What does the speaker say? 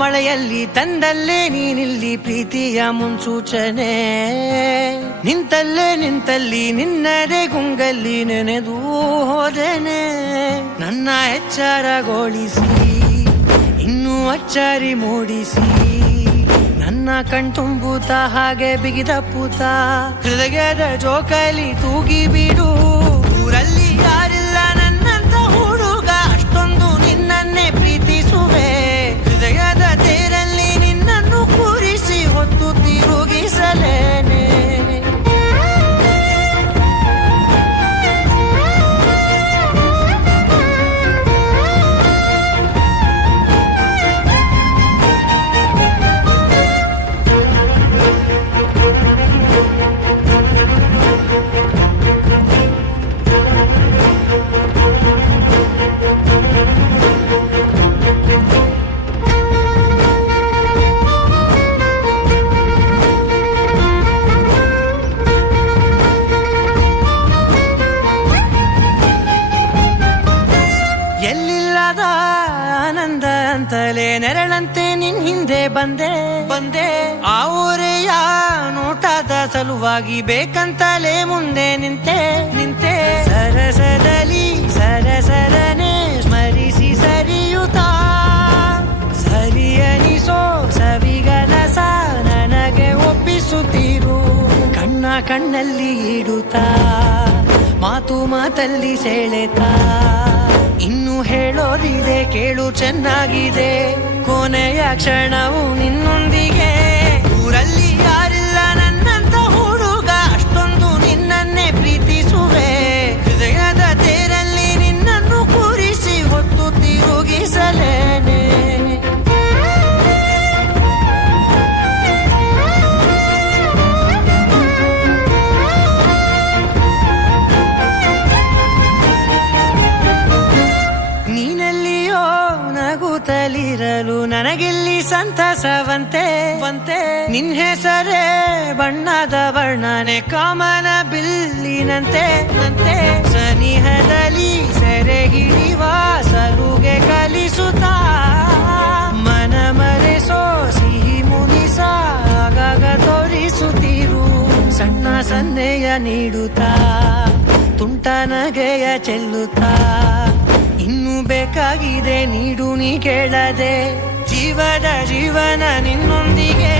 ಮಳೆಯಲ್ಲಿ ತಂದಲ್ಲೇ ನೀನಿಲ್ಲಿ ಪ್ರೀತಿಯ ಮುನ್ಸೂಚನೆ, ನಿಂತಲ್ಲಿ ನಿನ್ನದೇ ಗುಂಗಲ್ಲಿ ನೆನೆದು ಹೋದೆನೆ. ನನ್ನ ಎಚ್ಚರಗೊಳಿಸಿ ಇನ್ನೂ ಅಚ್ಚರಿ ಮೂಡಿಸಿ, ನನ್ನ ಕಣ್ತುಂಬುತ್ತ ಹಾಗೆ ಬಿಗಿದ ಪೂತ ಹೃದಯದ ಜೋಕಾಲಿ ತೂಗಿ ಬಿಡು. ಊರಲ್ಲಿ ಯಾರಿಲ್ಲ ನನ್ನಂತ ಹುಡುಗ, ಅಷ್ಟೊಂದು ನಿನ್ನನ್ನೇ ಪ್ರೀತಿಸುವೆ. ಹೃದಯದ ತೇರಲ್ಲಿ ನಿನ್ನನ್ನು ಕೂರಿಸಿ ಹೊತ್ತು ತಿರುಗಿಸಲೇನೆ. ಎಲ್ಲಿಲ್ಲದ ಆನಂದ ಅಂತಲೇ ನೆರಳಂತೆ ನಿನ್ ಹಿಂದೆ ಬಂದೆ. ಆ ಊರೆಯ ನೋಟದ ಸಲುವಾಗಿ ಬೇಕಂತಲೇ ಮುಂದೆ ನಿಂತೆ. ಸರಸದಲ್ಲಿ ಸರಸರನೆ ಸ್ಮರಿಸಿ ಸರಿಯುತ್ತಾ, ಸರಿಯನಿಸೋ ಸವಿಗನಸ ನನಗೆ ಒಪ್ಪಿಸುತ್ತೀರು. ಕಣ್ಣಲ್ಲಿ ಇಡುತ್ತಾ, ಮಾತಲ್ಲಿ ಸೆಳೆತಾ, ಇನ್ನು ಹೇಳೋದಿದೆ ಕೇಳು ಚೆನ್ನಾಗಿದೆ. ಕೊನೆಯ ಕ್ಷಣವು ನಿನ್ನೊಂದಿಗೆ. ಊರಲ್ಲಿ ಯಾರಿಲ್ಲ ನನ್ನಂತ ಹುಡುಗ, ಅಷ್ಟೊಂದು ನಿನ್ನನ್ನೇ ಪ್ರೀತಿಸುವೆ. ಹೃದಯದ ತೇರಲ್ಲಿ ನಿನ್ನನ್ನು ಕೂರಿಸಿ ಹೊತ್ತು ತಿರುಗಿಸಲೇನೆ. ನೀನೆಲ್ಲಿಯೋ ನಗುತ್ತಲಿರಲು ನನಗಿಲ್ಲಿ ಸಂತಸವಂತೆ. ನಿನ್ ಹೆಸರೇ ಬಣ್ಣದ ವರ್ಣನೆ ಕಾಮನ ಬಿಲ್ಲಿನಂತೆ. ಸನಿಹದಲ್ಲಿ ಸೆರೆ ಹಿಡಿಯುವ ಸಲುಗೆ ಕಲಿಸುತ್ತಾ, ಮನ ಮರೆಸೋ ಸಿಹಿ ಮುನಿಸ ಆಗಾಗ ತೋರಿಸುತ್ತೀರು. ಸಣ್ಣ ಸನ್ನೆಯ ನೀಡುತ್ತಾ, ತುಂಟ ನಗೆಯ ಚೆಲ್ಲುತ್ತಾ, ಇನ್ನು ಬೇಕಾಗಿದೆ ನೀಡು ನೀ ಕೇಳದೆ. ಜೀವನ ನಿನ್ನೊಂದಿಗೆ.